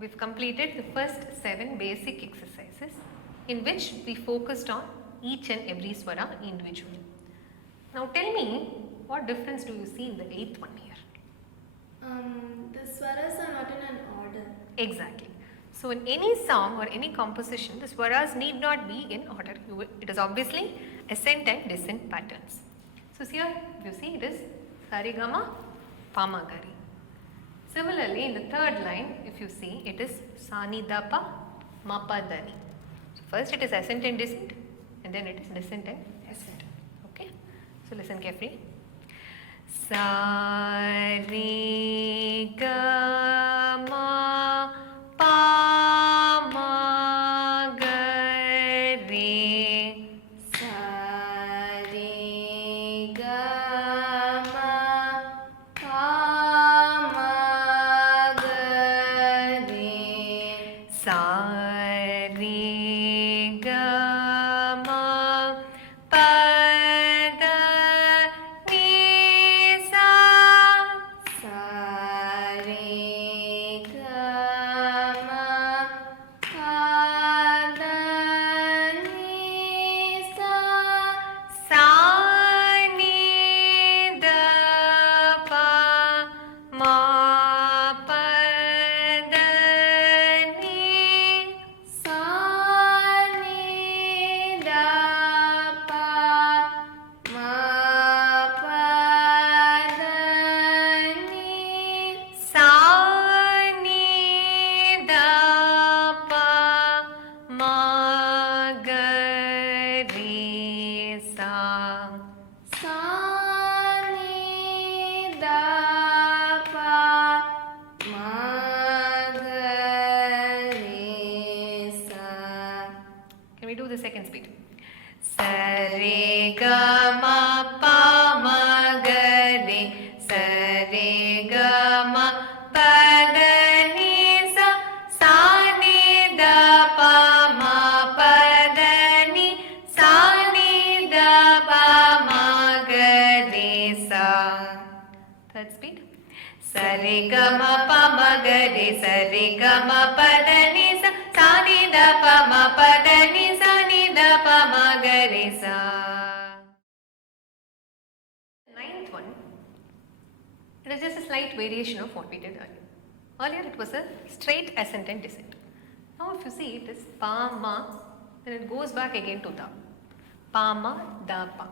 we've completed the first 7 basic exercises in which we focused on each and every swara individually. Now tell me, what difference do you see in the 8th one here? The swaras are not in an order. Exactly. So in any song or any composition, the swaras need not be in order. It is obviously ascent and descent patterns. So here you see it is Sarigama Pamagari. Similarly, in the third line, if you see, it is Sanidapa Mapadani. So first it is ascent and descent, and then it is descent and ascent. Okay. So listen carefully. Sarigama Pamagari. Can we do the second speed? Sarigama Pamagari, Sarigama Padani Sa, Sanidapa Mapadani, Sanidapa Magari Sa. Third speed. Sarigama Pamagari, Sarigama Padani Sa, Sanidapa Mapadani, Sanidapa Magari Sa. Ninth one, it is just a slight variation of what we did earlier. Earlier it was a straight ascent and descent. Now if you see, it is Pa Ma, then it goes back again to Da. Pa Ma Da Pa.